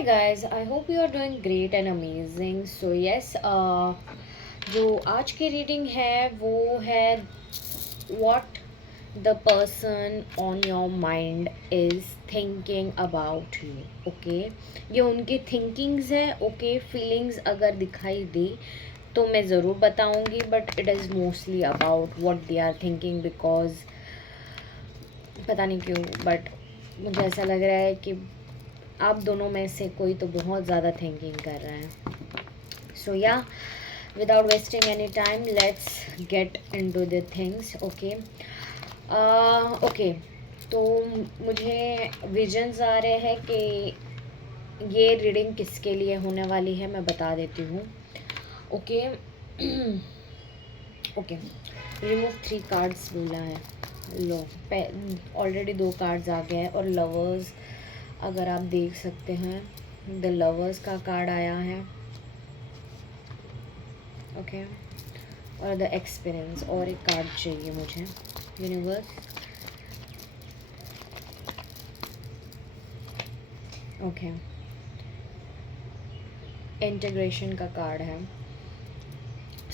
Hi guys, I hope you are doing great and amazing. So yes, जो आज की reading है वो है what the person on your mind is thinking about you. Okay, ये उनकी थिंकिंग्स है. Okay, फीलिंग्स अगर दिखाई दे तो मैं ज़रूर बताऊंगी, but it is mostly about what they are thinking because पता नहीं क्यों बट मुझे ऐसा लग रहा है कि आप दोनों में से कोई तो बहुत ज़्यादा थिंकिंग कर रहा है. सो या without wasting any time let's get into the things. Okay okay, तो मुझे विजन्स आ रहे हैं कि ये रीडिंग किसके लिए होने वाली है मैं बता देती हूँ. ओके ओके, रिमूव 3 कार्ड्स बोला है. लो, ऑलरेडी 2 कार्ड्स आ गए हैं और लवर्स अगर आप देख सकते हैं द लवर्स का कार्ड आया है. ओके, और द एक्सपीरियंस. और एक कार्ड चाहिए मुझे. यूनिवर्स. ओके, इंटीग्रेशन का कार्ड है.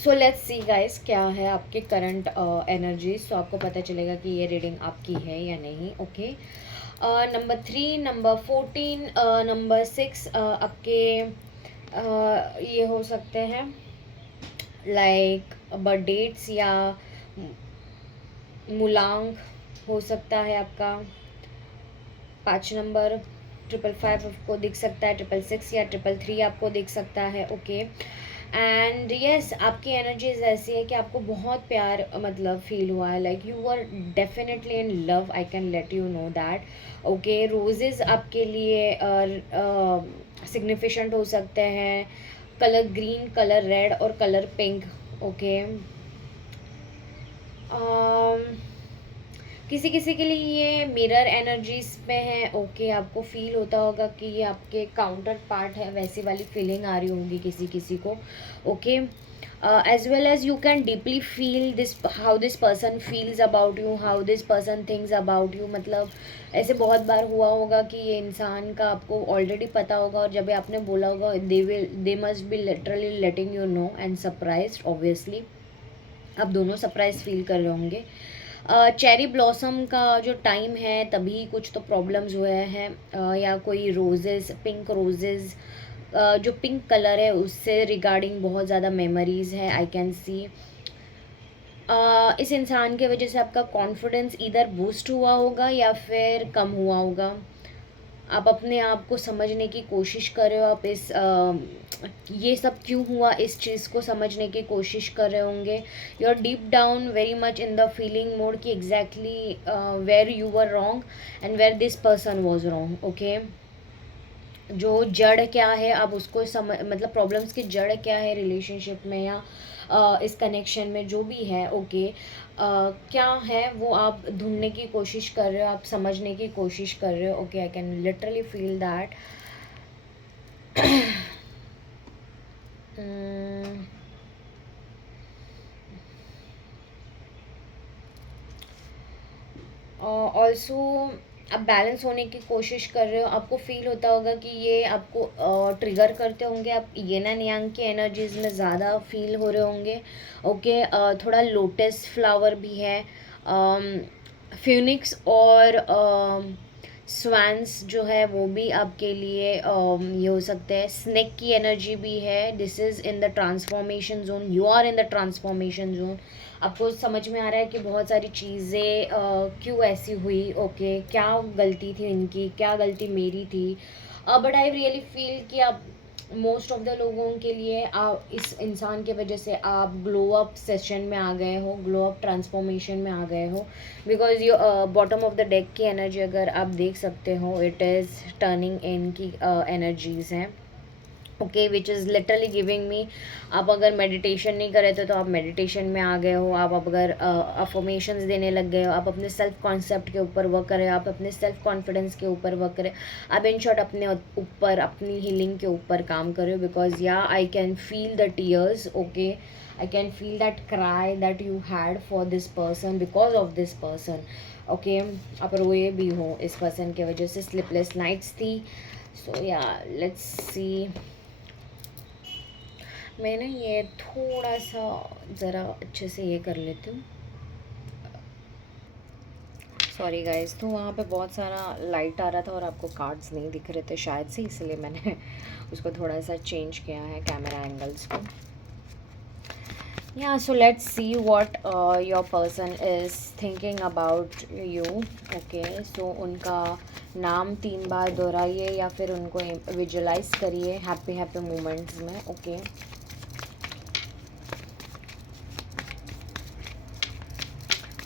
सो लेट्स सी गाइस क्या है आपके करंट एनर्जीज, तो आपको पता चलेगा कि ये रीडिंग आपकी है या नहीं. ओके, नंबर 3, नंबर 14, नंबर 6 आपके ये हो सकते हैं लाइक बर्थ डेट्स या मूलांक हो सकता है आपका. 5 नंबर 555 आपको दिख सकता है, 666 या 333 आपको दिख सकता है. ओके, एंड यस आपकी एनर्जीज ऐसी है कि आपको बहुत प्यार मतलब फील हुआ है, like you are definitely in love. I can let you know that. Okay, roses आपके लिए सिग्निफिकेंट हो सकते हैं. कलर ग्रीन, कलर रेड और कलर पिंक. ओके, किसी किसी के लिए ये मिरर एनर्जीज में है. ओके, आपको फील होता होगा कि ये आपके काउंटर पार्ट है, वैसी वाली फीलिंग आ रही होगी किसी किसी को. Okay, as well as you can deeply feel this, how this person feels about you, how this person thinks about you. मतलब ऐसे बहुत बार हुआ होगा कि ये इंसान का आपको ऑलरेडी पता होगा और जब आपने बोला होगा they must be literally letting you know and surprise. Obviously आप दोनों सरप्राइज फील कर रहे होंगे. चेरी ब्लॉसम का जो टाइम है तभी कुछ तो प्रॉब्लम्स हुए हैं, या कोई रोजेस, पिंक रोजेस, जो पिंक कलर है उससे रिगार्डिंग बहुत ज़्यादा मेमोरीज है. आई कैन सी इस इंसान के वजह से आपका कॉन्फिडेंस इधर बूस्ट हुआ होगा या फिर कम हुआ होगा. आप अपने आप को समझने की कोशिश कर रहे हो. आप इस ये सब क्यों हुआ इस चीज़ को समझने की कोशिश कर रहे होंगे. You are deep down very much in the feeling mode कि exactly where you were wrong and where this person was wrong. Okay, जो जड़ क्या है आप उसको मतलब प्रॉब्लम्स की जड़ क्या है रिलेशनशिप में या इस कनेक्शन में जो भी है. ओके, क्या है वो आप ढूंढने की कोशिश कर रहे हो, आप समझने की कोशिश कर रहे हो. Okay, I can literally feel that. Also आप बैलेंस होने की कोशिश कर रहे हो. आपको फील होता होगा कि ये आपको ट्रिगर करते होंगे. आप येन एंड यांग की एनर्जीज में ज़्यादा फील हो रहे होंगे. ओके, थोड़ा लोटस फ्लावर भी है, फिनिक्स और स्वान्स जो है वो भी आपके लिए ये हो सकते हैं. स्नेक की एनर्जी भी है. This is in the transformation zone, you are in the transformation zone. आपको समझ में आ रहा है कि बहुत सारी चीज़ें क्यों ऐसी हुई. ओके, क्या गलती थी इनकी, क्या गलती मेरी थी. बट आई रियली फील कि आप मोस्ट ऑफ द लोगों के लिए आप इस इंसान की वजह से आप ग्लो अप सेशन में आ गए हो, ग्लो अप ट्रांसफॉर्मेशन में आ गए हो. Because you bottom of the deck की एनर्जी अगर आप देख सकते हो इट इज़ टर्निंग इन की एनर्जीज हैं. Okay, which is literally giving me, आप अगर मेडिटेशन नहीं करे थे तो आप मेडिटेशन में आ गए हो. आप अगर अफर्मेशंस देने लग गए हो, आप अपने सेल्फ कॉन्सेप्ट के ऊपर वर्क करें, आप अपने सेल्फ कॉन्फिडेंस के ऊपर वर्क करें, आप इन शॉर्ट अपने ऊपर अपनी हीलिंग के ऊपर काम करो. बिकॉज या I can feel the tears. Okay, I can feel that cry that you had for this person because of this person. Okay, आप रोए भी हो इस पर्सन की वजह से. स्लीपलेस नाइट्स थी. सो या लेट्स सी. मैं ना ये थोड़ा सा ज़रा अच्छे से ये कर लेती हूँ. सॉरी गाइस, तो वहाँ पे बहुत सारा लाइट आ रहा था और आपको कार्ड्स नहीं दिख रहे थे शायद से, इसलिए मैंने उसको थोड़ा सा चेंज किया है कैमरा एंगल्स को. Yeah, so let's see what your person is thinking about you. Okay, so उनका नाम 3 बार दोहराइए या फिर उनको विजुलाइज करिए हैप्पी हैप्पी मोमेंट्स में. Okay,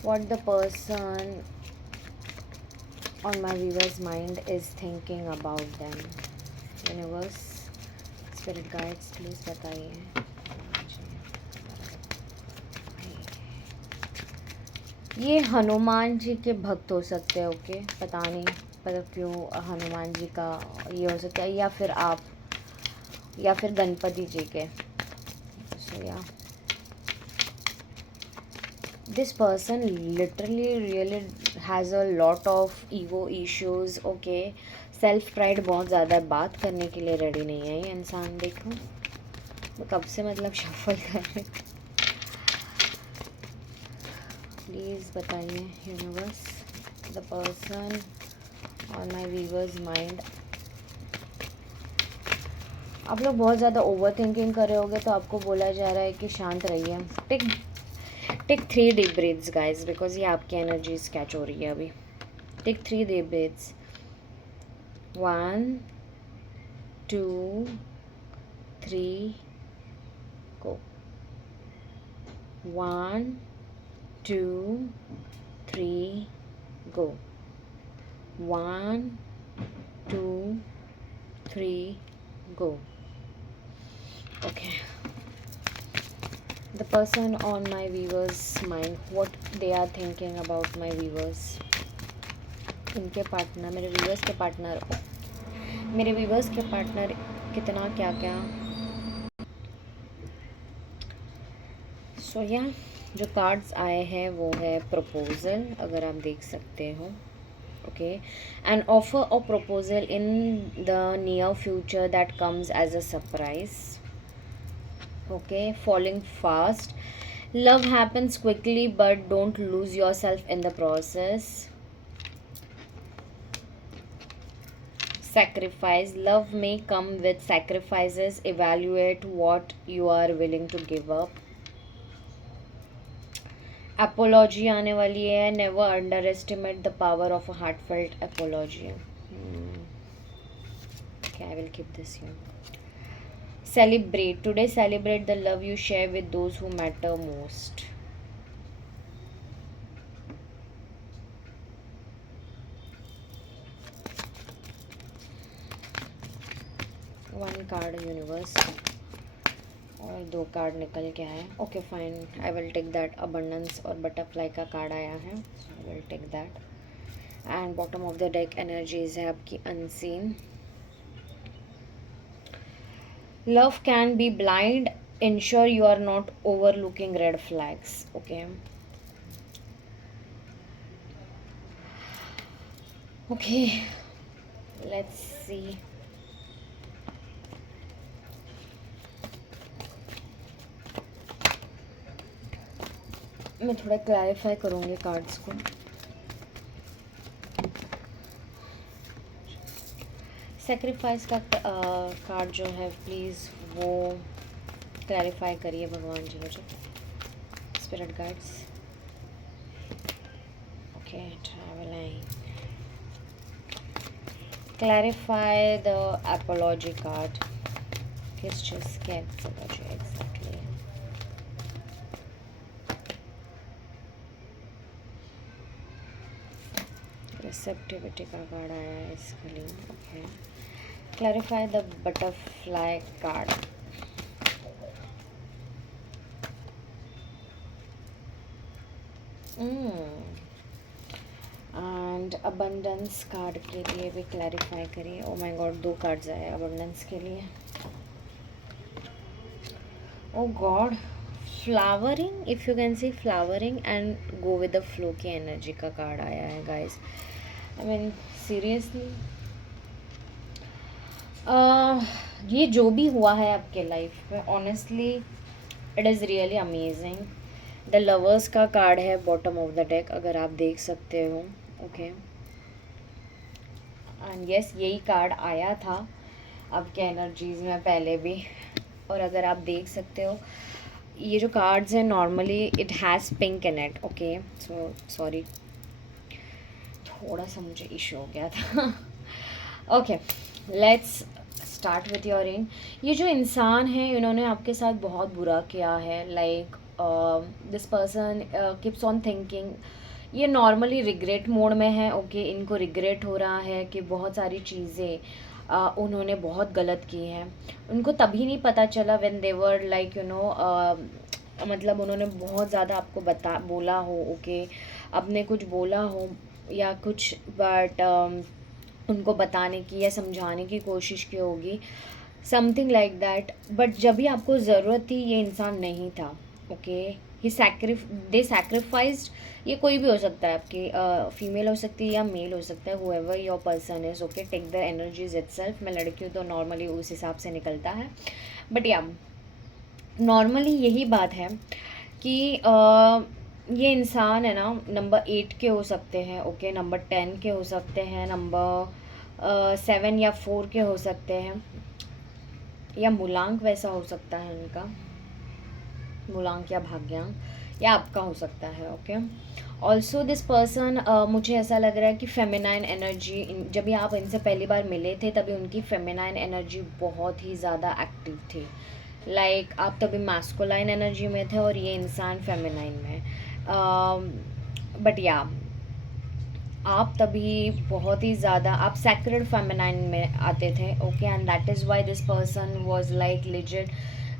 what the person on my viewer's mind is thinking about them. Universe, spirit guides, please बताइए. ये हनुमान जी के भक्त हो सकते हैं. ओके, पता नहीं पता क्यों हनुमान जी का ये हो सकता है, या फिर आप, या फिर गणपति जी के. सो या this person literally really has a lot of ego issues. Okay, self pride बहुत ज़्यादा है, बात करने के लिए रेडी नहीं है ये इंसान. देखो मैं कब से मतलब शफल कर रही. प्लीज़ बताइए universe, the person on my viewers mind. आप लोग बहुत ज़्यादा ओवर थिंकिंग कर रहे होगे, तो आपको बोला जा रहा है कि शांत रहिए. Take take 3 deep breaths guys, because ये आपकी एनर्जीज कैच हो रही है अभी. Take 3 deep breaths. 1 2 3 go. 1 2 3 go. 1 2 3 go. Okay, the person on my viewers mind, what they are thinking about my viewers. इनके पार्टनर, मेरे व्यूवर्स के पार्टनर, मेरे व्यूवर्स के पार्टनर कितना क्या क्या. सो या जो कार्ड्स आए हैं वो है प्रपोजल, अगर आप देख सकते हो. ओके, एन ऑफर और proposal in the near future that comes as a surprise. Okay, falling fast, love happens quickly but don't lose yourself in the process. Sacrifice, love may come with sacrifices, evaluate what you are willing to give up. Apology आने वाली है, never underestimate the power of a heartfelt apology. Okay, I will keep this here. Celebrate, today celebrate the love you share with those who matter most. One card universe और 2 card निकल के आए. Okay fine, I will take that. Abundance और butterfly का card आया है, I will take that. And bottom of the deck energies है आपकी unseen. Love can be blind, ensure you are not overlooking red flags. Okay okay, let's see. मैं थोड़ा clarify करूँगी cards को. सेक्रीफाइस का कार्ड जो है प्लीज़ वो क्लैरिफाई करिए भगवान जी मुझे, spirit guides. Okay, travelling, clarify the apology card. किस चीज़ के एपोलॉजी एग्जैक्टली. रिसेप्टिविटी का कार्ड आया है इसके लिए. Okay, clarify the butterfly card. And abundance card के लिए भी क्लैरिफाई करिए. ओ माय गॉड, 2 कार्ड्स आए अबंडेंस के लिए. Oh god, flowering, if you can see flowering and go with the flow की एनर्जी का कार्ड आया है गाइस. आई मीन सीरियसली, अ, ये जो भी हुआ है आपके लाइफ में, honestly it is really amazing. The lovers का कार्ड है बॉटम ऑफ द डेक, अगर आप देख सकते हो। ओके, एंड यस, यही कार्ड आया था आपके एनर्जीज में पहले भी। और अगर आप देख सकते हो, ये जो कार्ड्स हैं normally it has pink in it. Okay, so sorry, थोड़ा सा मुझे इशू हो गया था। Okay, let's start with your in. ये जो इंसान है, इन्होंने आपके साथ बहुत बुरा किया है। Like this person keeps on thinking, ये नॉर्मली रिग्रेट मोड में है। ओके, इनको रिग्रेट हो रहा है कि बहुत सारी चीज़ें उन्होंने बहुत गलत की हैं। उनको तभी नहीं पता चला व्हेन दे वर लाइक मतलब उन्होंने बहुत ज़्यादा आपको बोला हो। ओके, आपने कुछ बोला हो या कुछ, बट उनको बताने की या समझाने की कोशिश की होगी, समथिंग लाइक दैट। बट जब भी आपको ज़रूरत थी, ये इंसान नहीं था। ओके, दे सैक्रिफाइस्ड। ये कोई भी हो सकता है, आपकी फीमेल हो सकती है या मेल हो सकता है, whoever your person is. Okay, take the energies itself. मैं लड़की हूँ तो नॉर्मली उस हिसाब से निकलता है। बट या नॉर्मली यही बात है कि ये इंसान है ना, नंबर 8 के हो सकते हैं। ओके, नंबर 10 के हो सकते हैं, नंबर 7 या 4 के हो सकते हैं, या मूलांक वैसा हो सकता है उनका, मूलांक या भाग्यांक, या आपका हो सकता है। ओके, ऑल्सो दिस पर्सन, मुझे ऐसा लग रहा है कि फेमिनाइन एनर्जी, जब भी आप इनसे पहली बार मिले थे तभी उनकी फेमिनाइन एनर्जी बहुत ही ज़्यादा एक्टिव थी। लाइक आप तभी मैस्कुलाइन एनर्जी में थे और ये इंसान फेमिनाइन में। बट या आप तभी बहुत ही ज़्यादा, आप सैक्रेड फेमिनाइन में आते थे। Okay, and that is why this person was like legit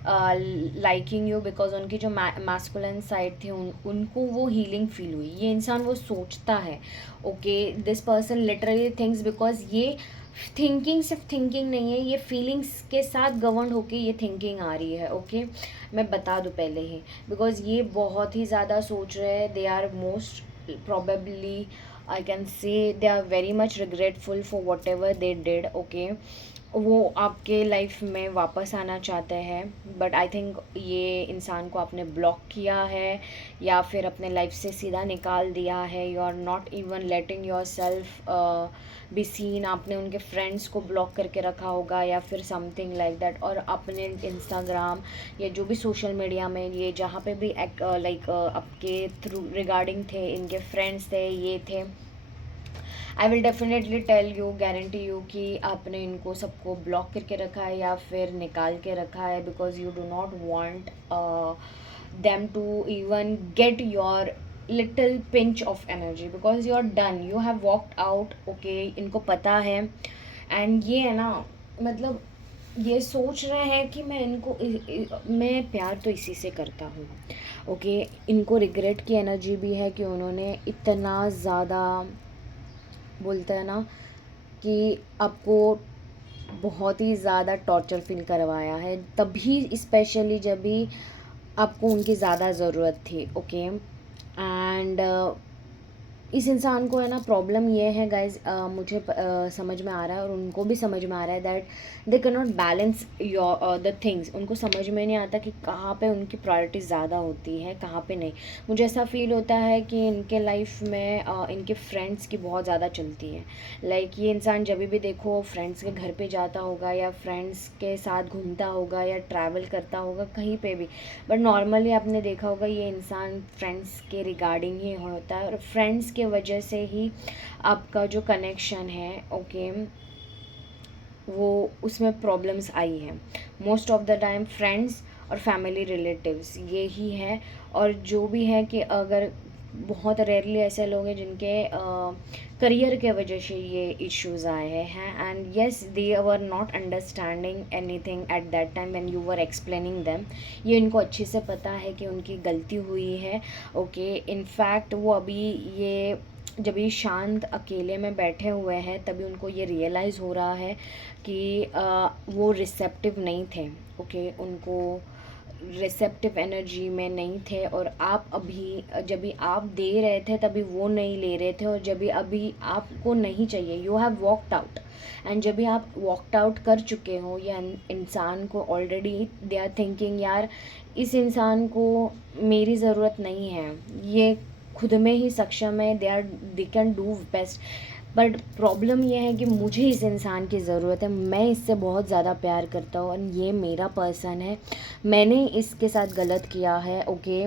liking you, because उनकी जो मैस्कुलिन साइड थी, उनको वो हीलिंग फील हुई। ये इंसान वो सोचता है। Okay, this person literally thinks, because ये थिंकिंग सिर्फ थिंकिंग नहीं है, ये फीलिंग्स के साथ गवर्न होके ये थिंकिंग आ रही है। ओके, मैं बता दूँ पहले ही, बिकॉज ये बहुत ही ज़्यादा सोच रहे हैं। They are most probably, I can say they are very much regretful for whatever they did. Okay, वो आपके लाइफ में वापस आना चाहते हैं, बट आई थिंक ये इंसान को आपने ब्लॉक किया है या फिर अपने लाइफ से सीधा निकाल दिया है। You are not even letting yourself be seen. आपने उनके फ्रेंड्स को ब्लॉक करके रखा होगा या फिर समथिंग लाइक दैट, और अपने इंस्टाग्राम या जो भी सोशल मीडिया में ये जहाँ पे भी लाइक आपके थ्रू रिगार्डिंग थे, इनके फ्रेंड्स थे, ये थे, I will definitely tell you, guarantee you कि आपने इनको सबको ब्लॉक करके रखा है या फिर निकाल के रखा है, because you do not want them to even get your little pinch of energy, because you are done, you have walked out. Okay, इनको पता है। एंड ये है ना, मतलब ये सोच रहे हैं कि मैं इनको मैं प्यार तो इसी से करता हूँ। ओके, इनको रिग्रेट की एनर्जी भी है कि उन्होंने इतना ज़्यादा, बोलते हैं ना, कि आपको बहुत ही ज़्यादा टॉर्चर फील करवाया है, तभी स्पेशली जब भी आपको उनकी ज़्यादा ज़रूरत थी। ओके, एंड इस इंसान को है ना, प्रॉब्लम ये है गाइज, मुझे समझ में आ रहा है और उनको भी समझ में आ रहा है that they can not balance your the things. उनको समझ में नहीं आता कि कहाँ पे उनकी प्रायोरिटी ज़्यादा होती है, कहाँ पे नहीं। मुझे ऐसा फील होता है कि इनके लाइफ में इनके फ्रेंड्स की बहुत ज़्यादा चलती है। लाइक ये इंसान जब भी देखो फ्रेंड्स के घर पे जाता होगा या फ्रेंड्स के साथ घूमता होगा या ट्रैवल करता होगा कहीं पे भी, बट नॉर्मली आपने देखा होगा ये इंसान फ्रेंड्स के रिगार्डिंग ही होता है, और फ्रेंड्स के वजह से ही आपका जो कनेक्शन है, ओके, वो उसमें प्रॉब्लम्स आई हैं। Most of the time friends और फैमिली रिलेटिव्स ये ही है। और जो भी है कि अगर बहुत रेयरली ऐसे लोग हैं जिनके करियर के वजह से ये इश्यूज आए हैं, and yes they were not understanding anything at that time when you were explaining them. ये इनको अच्छे से पता है कि उनकी गलती हुई है। ओके, इनफैक्ट वो अभी ये जब ये शांत अकेले में बैठे हुए हैं तभी उनको ये रियलाइज़ हो रहा है कि वो रिसेप्टिव नहीं थे। ओके, उनको रिसेप्टिव एनर्जी में नहीं थे, और आप अभी जब भी आप दे रहे थे तभी वो नहीं ले रहे थे, और जब भी अभी आपको नहीं चाहिए, you have walked out. And जब भी आप वॉकड आउट कर चुके हो, या इंसान को ऑलरेडी दे आर थिंकिंग यार इस इंसान को मेरी ज़रूरत नहीं है, ये खुद में ही सक्षम है, they can do best, but problem ये है कि मुझे इस इंसान की ज़रूरत है, मैं इससे बहुत ज़्यादा प्यार करता हूँ, और ये मेरा पर्सन है, मैंने इसके साथ गलत किया है, okay,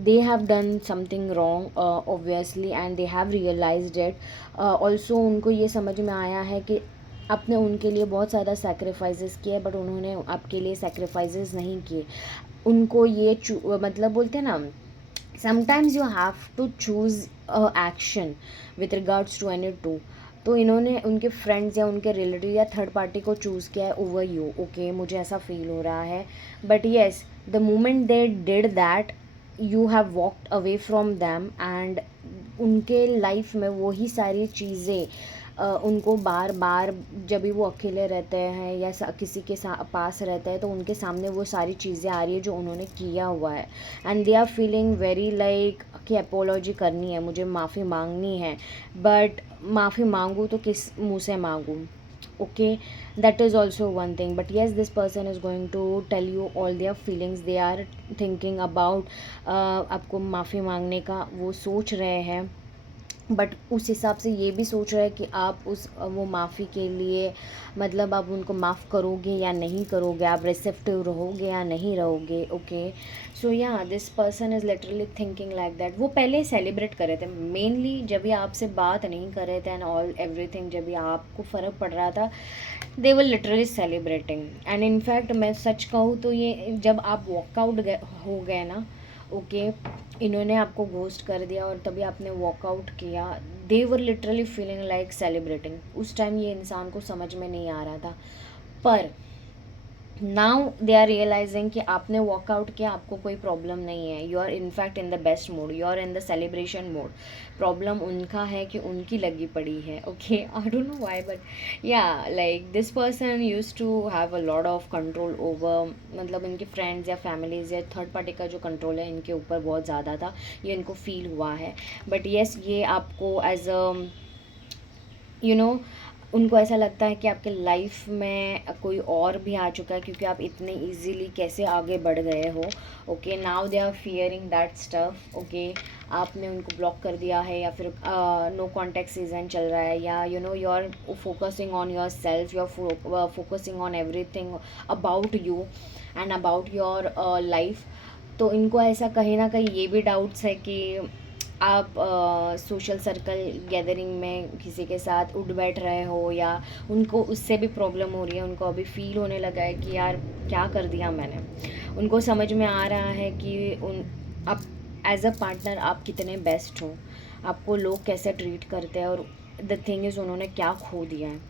they have done something wrong obviously, and they have realised it also. उनको ये समझ में आया है कि आपने उनके लिए बहुत ज़्यादा सेक्रीफाइसेस किए, बट उन्होंने आपके लिए सेक्रीफाइसेस नहीं किए। उनको ये मतलब बोलते हैं ना, sometimes you have to choose action with regards to any two. तो इन्होंने उनके फ्रेंड्स या उनके रिलेटिव या थर्ड पार्टी को चूज़ किया है ओवर यू, ओके, मुझे ऐसा फील हो रहा है। But yes, the moment they did that, you have walked away from them, and उनके लाइफ में वही सारी चीज़ें उनको बार बार जब भी वो अकेले रहते हैं या किसी के पास रहते हैं, तो उनके सामने वो सारी चीज़ें आ रही है जो उन्होंने किया हुआ है, and they are feeling very like कि अपोलॉजी करनी है, मुझे माफ़ी मांगनी है, बट माफ़ी मांगूँ तो किस मुंह से मांगूँ, okay, that is also one thing. But yes, this person is going to tell you all their feelings, they are thinking about आपको माफ़ी मांगने का वो सोच रहे हैं, बट उस हिसाब से ये भी सोच रहा है कि आप वो माफ़ी के लिए मतलब आप उनको माफ़ करोगे या नहीं करोगे, आप रिसेप्टिव रहोगे या नहीं रहोगे, ओके। सो या this person is literally thinking like that. वो पहले सेलिब्रेट कर रहे थे, मेनली जब भी आपसे बात नहीं कर रहे थे एंड ऑल एवरीथिंग, जब भी आपको फ़र्क पड़ रहा था, they were literally celebrating. And in fact मैं सच कहूँ तो ये जब आप वॉकआउट हो गए ना, ओके, इन्होंने आपको घोस्ट कर दिया और तभी आपने वॉकआउट किया, they were literally feeling like celebrating. उस टाइम ये इंसान को समझ में नहीं आ रहा था, पर नाउ दे आर रियलाइजिंग कि आपने वॉकआउट किया, आपको कोई प्रॉब्लम नहीं है, you are in fact in the best mode, you are in the celebration mode. Problem उनका है कि उनकी लगी पड़ी है, okay, I don't know why, but yeah like this person use to have a lot of control over, मतलब इनके friends या फैमिलीज या थर्ड पार्टी का जो कंट्रोल है इनके ऊपर बहुत ज़्यादा था, ये इनको फील हुआ है। बट येस, ये आपको एज अ यू नो उनको ऐसा लगता है कि आपके लाइफ में कोई और भी आ चुका है, क्योंकि आप इतने इजीली कैसे आगे बढ़ गए हो, okay. Now they are fearing that stuff, okay. आपने उनको ब्लॉक कर दिया है, या फिर नो कॉन्टैक्ट सीजन चल रहा है, या you are focusing on yourself, you are focusing on everything about you and about your life. तो इनको ऐसा कहीं ना कहीं ये भी डाउट्स है कि आप सोशल सर्कल गैदरिंग में किसी के साथ उठ बैठ रहे हो, या उनको उससे भी प्रॉब्लम हो रही है, उनको अभी फील होने लगा है कि यार क्या कर दिया मैंने। उनको समझ में आ रहा है कि आप एज अ पार्टनर आप कितने बेस्ट हो, आपको लोग कैसे ट्रीट करते हैं, और द थिंग इज़ उन्होंने क्या खो दिया है,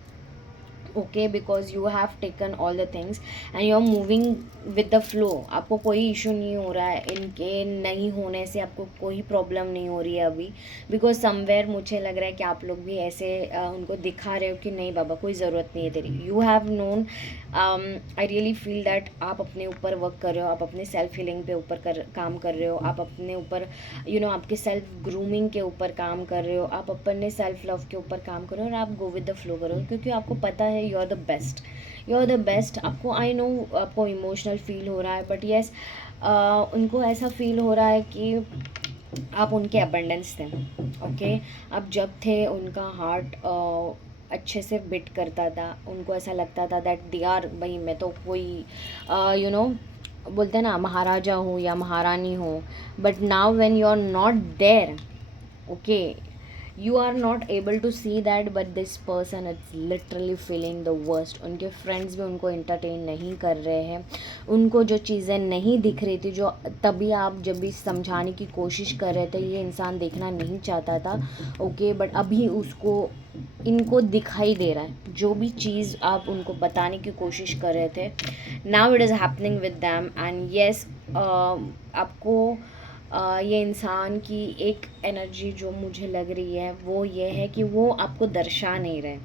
okay, because you have taken all the things and you are moving with the flow. आपको कोई इशू नहीं हो रहा है, इनके नहीं होने से आपको कोई प्रॉब्लम नहीं हो रही है अभी, बिकॉज समवेयर मुझे लग रहा है कि आप लोग भी ऐसे उनको दिखा रहे हो कि नहीं बाबा कोई ज़रूरत नहीं है तेरी, you have known. I really feel that आप अपने ऊपर वर्क कर रहे हो, आप अपने सेल्फ हीलिंग पे ऊपर काम कर रहे हो, आप अपने ऊपर आपके सेल्फ ग्रूमिंग के ऊपर काम कर रहे हो, आप अपने सेल्फ लव के ऊपर काम करो, और आप गो विद द फ्लो करो, क्योंकि आपको पता है you are the best, you are the best. आपको आई नो आपको इमोशनल फील हो रहा है, बट येस उनको ऐसा फील हो रहा है कि आप उनके अबंडेंस थे, ओके। आप जब थे उनका हार्ट अच्छे से बिट करता था, उनको ऐसा लगता था दैट दे आर, भाई मैं तो कोई बोलते हैं ना महाराजा हूँ या महारानी हूँ, but now when you are not there, okay, you are not able to see that, but this person is literally feeling the worst। उनके फ्रेंड्स भी उनको entertain नहीं कर रहे हैं, उनको जो चीज़ें नहीं दिख रही थी, जो तभी आप जब भी समझाने की कोशिश कर रहे थे ये इंसान देखना नहीं चाहता था, ओके, बट अभी उसको इनको दिखाई दे रहा है, जो भी चीज़ आप उनको बताने की कोशिश कर रहे थे, now it is happening with them. And yes, आपको ये इंसान की एक एनर्जी जो मुझे लग रही है वो ये है कि वो आपको दर्शा नहीं रहे,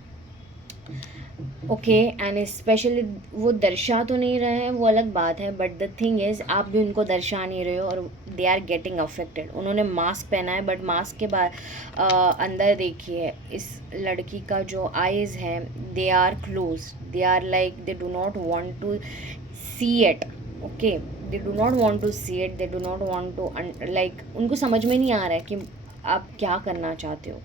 ओके एंड स्पेशली वो दर्शा तो नहीं रहे हैं, वो अलग बात है, बट द थिंग इज़ आप भी उनको दर्शा नहीं रहे हो और दे आर गेटिंग अफेक्टेड। उन्होंने मास्क पहना है बट मास्क के बाद अंदर देखिए इस लड़की का जो आईज़ है they are close, they are like they do not want to see it. Okay, they do not want to see it, they do not want to like उनको समझ में नहीं आ रहा है कि आप क्या करना चाहते हो।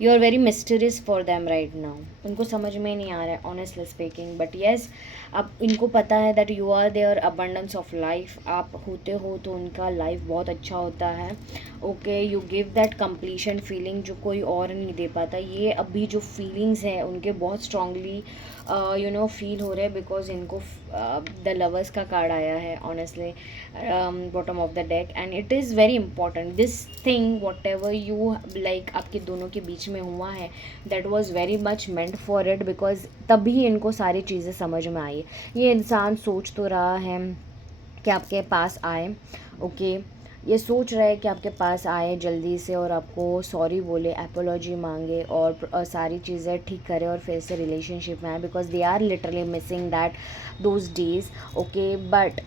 You are very mysterious for them right now, उनको समझ में नहीं आ रहा है ऑनेस्टली स्पीकिंग, बट येस अब इनको पता है that you are there abundance of life, आप होते हो तो उनका लाइफ बहुत अच्छा होता है। Okay, you give that completion feeling जो कोई और नहीं दे पाता। ये अभी जो फीलिंग्स हैं उनके बहुत स्ट्रांगली फील हो रहे हैं बिकॉज इनको द लवर्स का कार्ड आया है honestly bottom of the deck, and it is very important this thing what ever you like आपके दोनों के बीच में हुआ है that was very much meant for it, because तभी इनको सारी चीज़ें समझ में आई। ये इंसान सोच तो रहा है कि आपके पास आए, ओके ये सोच रहा है कि आपके पास आए जल्दी से और आपको सॉरी बोले, एपोलॉजी मांगे और सारी चीज़ें ठीक करे और फिर से रिलेशनशिप में आए, because they are literally missing that those days. Okay, but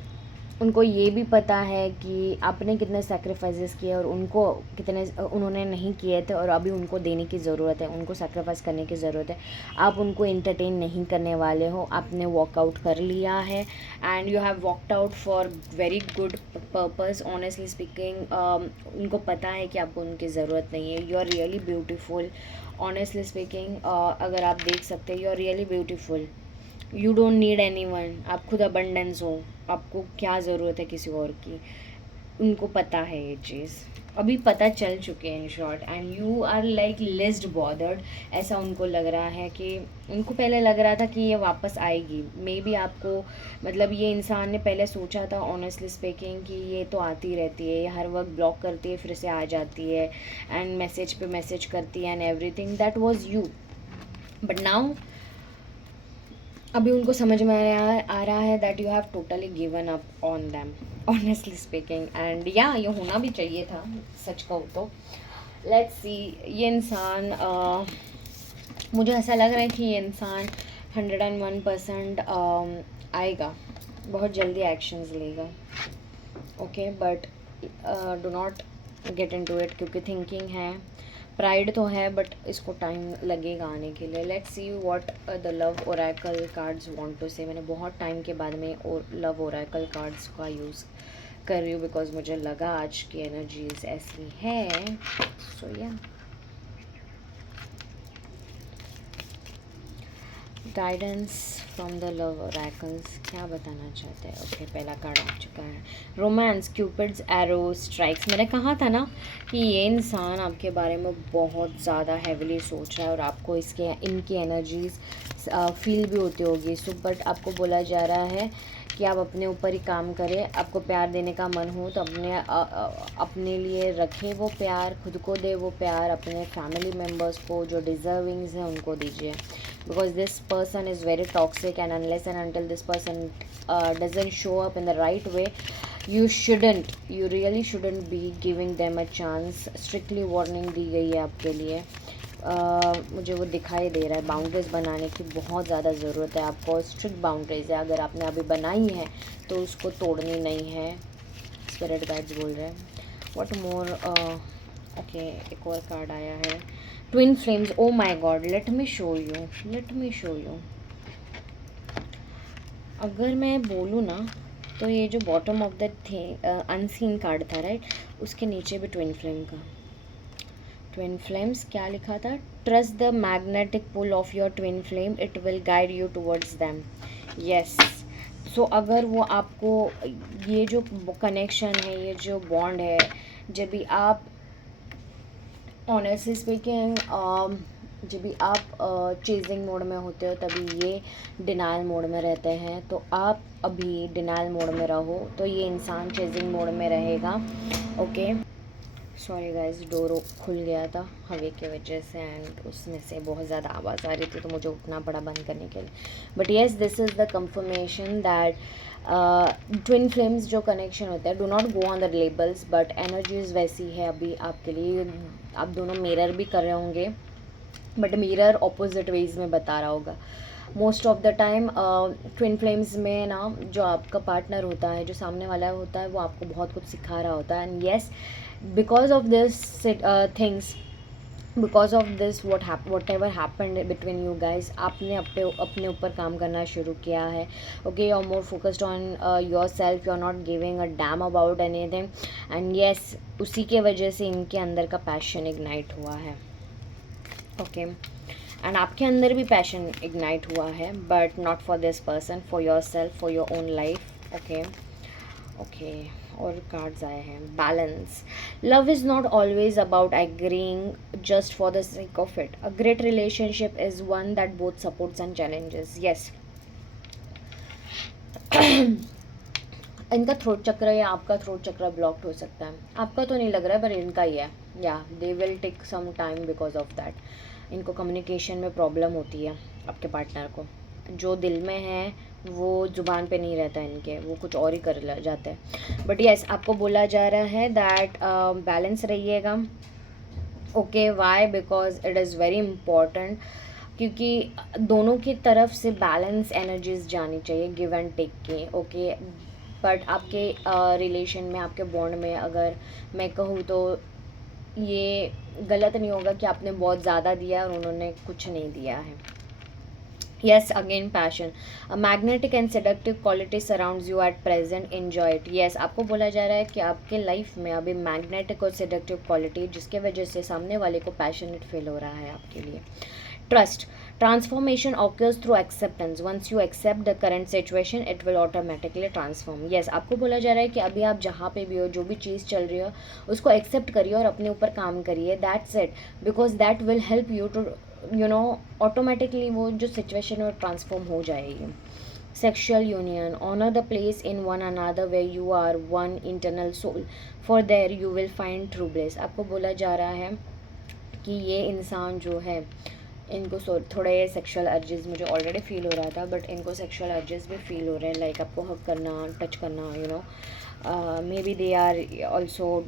उनको ये भी पता है कि आपने कितने सेक्रीफाइसेस किए और उनको कितने उन्होंने नहीं किए थे और अभी उनको देने की ज़रूरत है, उनको सेक्रीफाइस करने की ज़रूरत है। आप उनको एंटरटेन नहीं करने वाले हो, आपने वॉकआउट कर लिया है and you have walked out for very good purpose honestly speaking. उनको पता है कि आपको उनकी ज़रूरत नहीं है। You are really beautiful honestly speaking, अगर आप देख सकते हैं you are really beautiful, you don't need anyone, आप खुद अबंडेंस हो, आपको क्या ज़रूरत है किसी और की। उनको पता है ये चीज़, अभी पता चल चुके हैं in short, and you are like least bothered. ऐसा उनको लग रहा है कि उनको पहले लग रहा था कि ये वापस आएगी, मे बी आपको मतलब ये इंसान ने पहले सोचा था ऑनेस्टली स्पीकिंग कि ये तो आती रहती है, ये हर वक्त ब्लॉक करती है फिर से आ जाती है एंड मैसेज पे मैसेज करती है and everything, that was you. But now अभी उनको समझ में आ रहा है that you have totally given up on them honestly speaking, and या ये होना भी चाहिए था सच कहूँ तो। लेट्स सी ये इंसान मुझे ऐसा लग रहा है कि ये इंसान 101% आएगा, बहुत जल्दी एक्शंस लेगा। Okay, but do not get into it क्योंकि थिंकिंग है, प्राइड तो है, बट इसको टाइम लगेगा आने के लिए। Let's see what the love oracle cards want to say. मैंने बहुत टाइम के बाद में और लव ओरेकल कार्ड्स का यूज़ कर रही हूँ बिकॉज मुझे लगा आज की एनर्जीज ऐसी है। सो या guidance from the love oracles क्या बताना चाहते हैं। ओके, पहला कार्ड आ चुका है, रोमांस, क्यूपिड्स एरो स्ट्राइक्स। मैंने कहा था ना कि ये इंसान आपके बारे में बहुत ज़्यादा हैविली सोच रहा है और आपको इनकी एनर्जीज फील भी होती होगी। सो बट आपको बोला जा रहा है कि आप अपने ऊपर ही काम करें, आपको प्यार देने का मन हो तो अपने लिए रखें वो प्यार, खुद को दे वो प्यार, अपने फैमिली मेम्बर्स को जो डिज़र्विंग्स हैं उनको दीजिए, because this person is very toxic and unless and until this person doesn't show up in the right way, you really shouldn't be giving them a chance। strictly warning दी गई है आपके लिए। मुझे वो दिखाई दे रहा है बाउंड्रीज बनाने की बहुत ज़्यादा ज़रूरत है आपको, स्ट्रिक्ट बाउंड्रीज है, अगर आपने अभी बनाई है तो उसको तोड़नी नहीं है, स्पिरिट गाइड्स बोल रहे हैं। व्हाट मोर, ओके एक और कार्ड आया है, twin flames. Oh my god, let me show you. अगर मैं बोलूँ ना तो ये जो bottom of the unseen card था राइट, उसके नीचे भी ट्विन फ्लेम का, ट्विन फ्लेम्स क्या लिखा था, trust the magnetic pull of your twin flame, it will guide you towards them. Yes, so अगर वो आपको ये जो कनेक्शन है, ये जो बॉन्ड है, जब भी आप ऑनेस्टली स्पीकिंग जब भी आप चेजिंग मोड में होते हो तभी ये डिनाइल मोड में रहते हैं, तो आप अभी डिनाइल मोड में रहो तो ये इंसान चेजिंग मोड में रहेगा। ओके, सॉरी गाइस, डोर खुल गया था हवा की वजह से एंड उसमें से बहुत ज़्यादा आवाज़ आ रही थी तो मुझे उठना पड़ा बंद करने के लिए। But yes, this is the confirmation that twin flames जो कनेक्शन होता है, do not go on the labels, but energies वैसी है अभी आपके लिए। आप दोनों मिरर भी कर रहे होंगे बट मिरर ऑपोजिट वेज में बता रहा होगा। Most of the time twin flames में ना जो आपका पार्टनर होता है, जो सामने वाला होता है, वो आपको बहुत कुछ सिखा रहा होता है. And yes, because of this things, because of this whatever happened between you guys, आपने अपने ऊपर काम करना शुरू किया है. Okay, you are more focused on yourself, you are not giving a damn about anything. And yes, उसी के वजह से इनके अंदर का पैशन इग्नाइट हुआ है. ओके, एंड आपके अंदर भी पैशन इग्नाइट हुआ है, but not for this person, for your self, for your own life. Okay okay, और कार्ड्स आए हैं. Balance. Love is not always about agreeing just for the sake of it. A great relationship is one that both supports and challenges. Yes, इनका throat चक्र या आपका throat चक्र blocked हो सकता है. आपका तो नहीं लग रहा है, पर इनका ही है. या they will take some time because of that. इनको कम्युनिकेशन में प्रॉब्लम होती है. आपके पार्टनर को जो दिल में है वो ज़ुबान पे नहीं रहता इनके, वो कुछ और ही कर जाते हैं. बट यस, आपको बोला जा रहा है दैट बैलेंस रहिएगा. Okay, why? Because it is very important, क्योंकि दोनों की तरफ से बैलेंस एनर्जीज जानी चाहिए, गिव एंड टेक के. ओके, बट आपके रिलेशन में, आपके बॉन्ड में अगर मैं कहूँ तो ये गलत नहीं होगा कि आपने बहुत ज़्यादा दिया और उन्होंने कुछ नहीं दिया है. Yes, again passion. A magnetic and seductive quality surrounds you at present. Enjoy it. Yes, आपको बोला जा रहा है कि आपके लाइफ में अभी मैग्नेटिक और सेडक्टिव क्वालिटी, जिसके वजह से सामने वाले को पैशनेट फील हो रहा है आपके लिए. Trust. Transformation occurs through acceptance. Once you accept the current situation, it will automatically transform. Yes, आपको बोला जा रहा है कि अभी आप जहाँ पे भी हो, जो भी चीज़ चल रही हो, उसको एक्सेप्ट करिए और अपने ऊपर काम करिए. That's it, because that will help you to automatically वो जो सिचुएशन है वो ट्रांसफॉर्म हो जाएगी. Sexual union. Honour the place in one another way you are one internal soul, for there you will find true bless. आपको बोला जा रहा है कि ये इंसान जो है, इनको थोड़े सेक्शुअल अर्जेस मुझे ऑलरेडी फील हो रहा था, बट इनको सेक्शुअल अर्जेस भी फील हो रहे हैं, लाइक आपको हक करना, टच करना, maybe they are also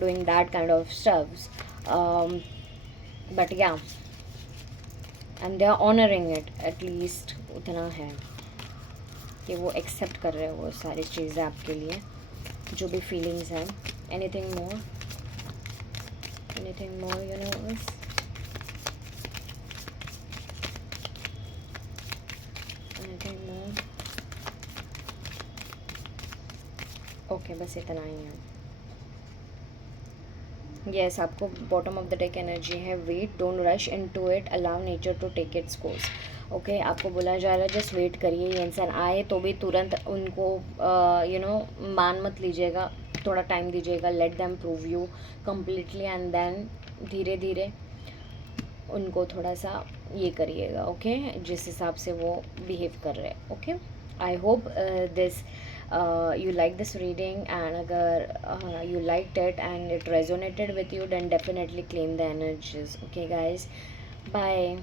doing that kind of stuffs. But yeah, and they are honouring it. At least उतना है कि वो एक्सेप्ट कर रहे हो वो सारी चीज़ें आपके लिए, जो भी फीलिंग्स हैं. Anything more, universe? Anything more? Okay, बस इतना ही है. येस, आपको bottom of the deck energy है. Wait, don't rush into it, allow nature to take its course. Okay, आपको बोला जा रहा है जस्ट वेट करिए. ये इंसान आए तो भी तुरंत उनको मान मत लीजिएगा, थोड़ा टाइम दीजिएगा. Let them prove you completely, and then धीरे धीरे उनको थोड़ा सा ये करिएगा. ओके, जिस हिसाब से वो बिहेव कर रहे हैं. Okay, I hope this you like this reading, and agar you liked it and it resonated with you, then definitely claim the energies. Okay guys, bye.